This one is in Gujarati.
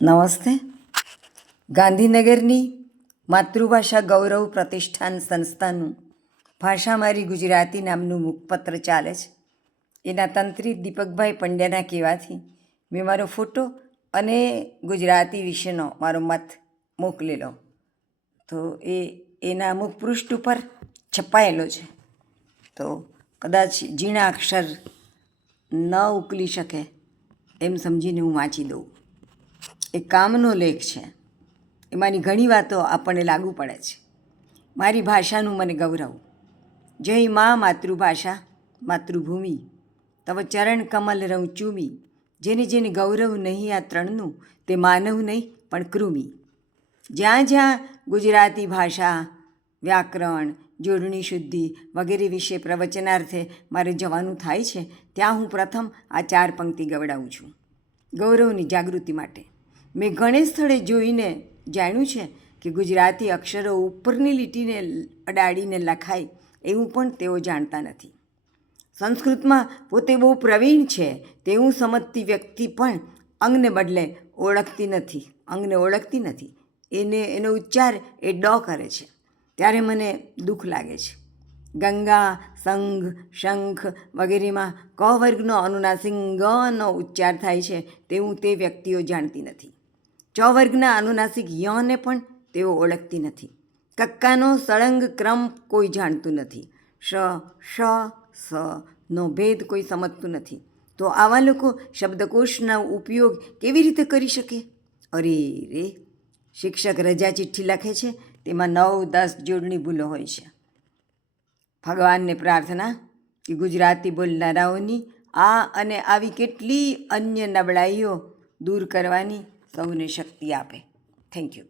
નમસ્તે. ગાંધીનગરની માતૃભાષા ગૌરવ પ્રતિષ્ઠાન સંસ્થાનું ભાષા મારી ગુજરાતી નામનું મુખપત્ર ચાલે છે. એના તંત્રી દીપકભાઈ પંડ્યાના કહેવાથી મેં મારો ફોટો અને ગુજરાતી વિશેનો મારો મત મોકલેલો. તો એના મુખપૃષ્ઠ ઉપર છપાયેલો છે. તો કદાચ ઝીણા અક્ષર ન ઉકલી શકે એમ સમજીને હું વાંચી દઉં. એ કામનો લેખ છે. એમાંની ઘણી વાતો આપણને લાગુ પડે છે. મારી ભાષાનું મને ગૌરવ. જય મા માતૃભાષા માતૃભૂમિ, તવ ચરણ કમલ રઉ ચૂમી. જેને જેને ગૌરવ નહીં આ ત્રણનું, તે માનવ નહીં પણ કૃમિ. જ્યાં જ્યાં ગુજરાતી ભાષા, વ્યાકરણ, જોડણી શુદ્ધિ વગેરે વિશે પ્રવચનાર્થે મારે જવાનું થાય છે, ત્યાં હું પ્રથમ આ 4 પંક્તિ ગવડાવું છું, ગૌરવની જાગૃતિ માટે. મેં ઘણે સ્થળે જોઈને જાણ્યું છે કે ગુજરાતી અક્ષરો ઉપરની લીટીને અડાડીને લખાય એવું પણ તેઓ જાણતા નથી. સંસ્કૃતમાં પોતે બહુ પ્રવીણ છે તેવું સમજતી વ્યક્તિ પણ અંગને બદલે અંગને ઓળખતી નથી. એનો ઉચ્ચાર એ ડ કરે છે ત્યારે મને દુઃખ લાગે છે. ગંગા, સંઘ, શંખ વગેરેમાં ક વર્ગનો અનુનાસિક ગનો ઉચ્ચાર થાય છે તેવું તે વ્યક્તિઓ જાણતી નથી. ચ વર્ગના અનુનાસિક યને પણ તેઓ ઓળખતી નથી. કક્કાનો સળંગ ક્રમ કોઈ જાણતું નથી. શ, સ નો ભેદ કોઈ સમજતું નથી. તો આવા લોકો શબ્દકોશના ઉપયોગ કેવી રીતે કરી શકે? અરે રે, શિક્ષક રજા ચિઠ્ઠી લખે છે તેમાં 9-10 જોડણી ભૂલો હોય છે. ભગવાનને પ્રાર્થના કે ગુજરાતી બોલનારાઓની આ અને આવી કેટલી અન્ય નબળાઈઓ દૂર કરવાની સૌને શક્તિ આપે. Thank you.